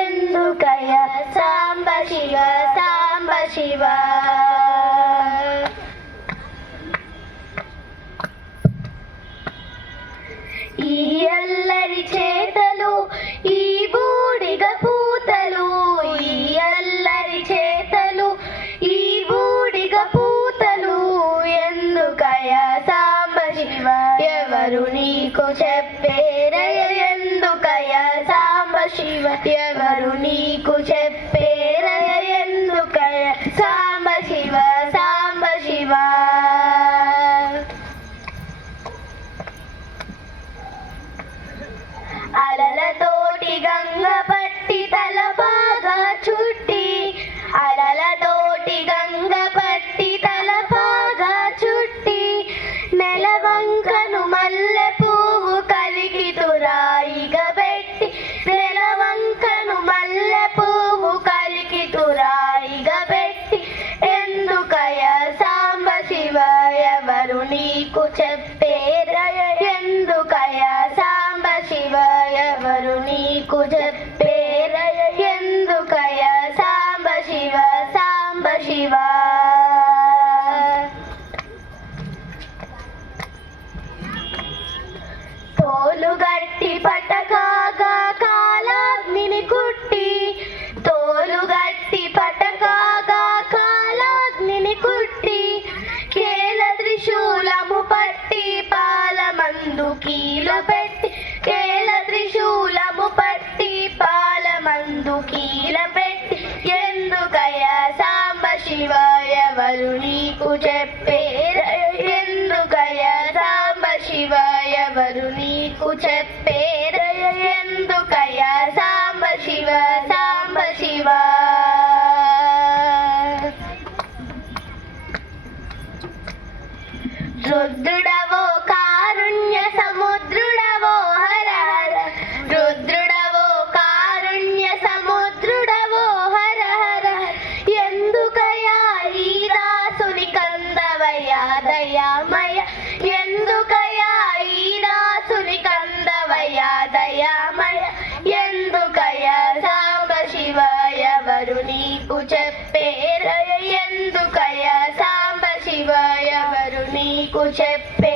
ఎందుకయ సాంబ శివ సాంబ శివ. ఈ అల్లరి చేతలు ఈ బూడిద పూతలు, ఈ అల్లరి చేతలు ఈ బూడిద పూతలు, ఎందుకయ సాంబ శివ ఎవరు నీకు చెప్పేరయ, ఎందుకయ సాంబ శివ ఎవరు నీకు చెప్పేరయ, ఎందుకయ సాంబ శివ సాంబ శివ. అలలతోటి గంగ పట్టి తల బాగా చుట్టి, అలలతోటి గంగ పట్టి తల బాగా చుట్టి, నెలవంకను మల్లె పువ్వు కలికి తురాయిగా పెట్టి, నెలవంకను మల్లె పువ్వు కలికి తురాయిగా పెట్టి, ఎందుకయ సాంబ శివ ఎవరు నీకు చెప్పేరయ, ఎందుకయ సాంబ శివ ఎవరు నీకు చెప్పేరయ, ఎందుకయ సాంబ శివ సాంబ శివ. తోలుగట్టి పటకాగా కాలాగ్నిని కుట్టి, తోలుగట్టి పటకాగా కాలాగ్నిని కుట్టి, కేల త్రిశూలము పట్టి పాలమందు కీలు పెట్టి, కేల త్రిశూలము పట్టి పాలమందు కీల పెట్టి, ఎందుకయ సాంబ శివ ఎవరు నీకు చెప్పేరయ, ఎందుకయ సాంబ శివ ఎవరు నీకు చెప్పేరయ, ఎందుకయ సాంబ శివ సాంబ శివ. రుద్రుడవో కారుణ్య సముద్రుడవో హర హర, రుద్రుడవో కారుణ్య సముద్రుడవో హర హర, ఎందుకయా ఈ దాసుని కందవయ్యా దయామయ, ఎందుకయా ఈ దాసుని కందవయ్యా దయామయ, ఎందుకయ సాంబ శివ ఎవరు నీకు చెప్పేరయ, ఎందుకయ సాంబ శివ ఎవరు నీకు చెప్పే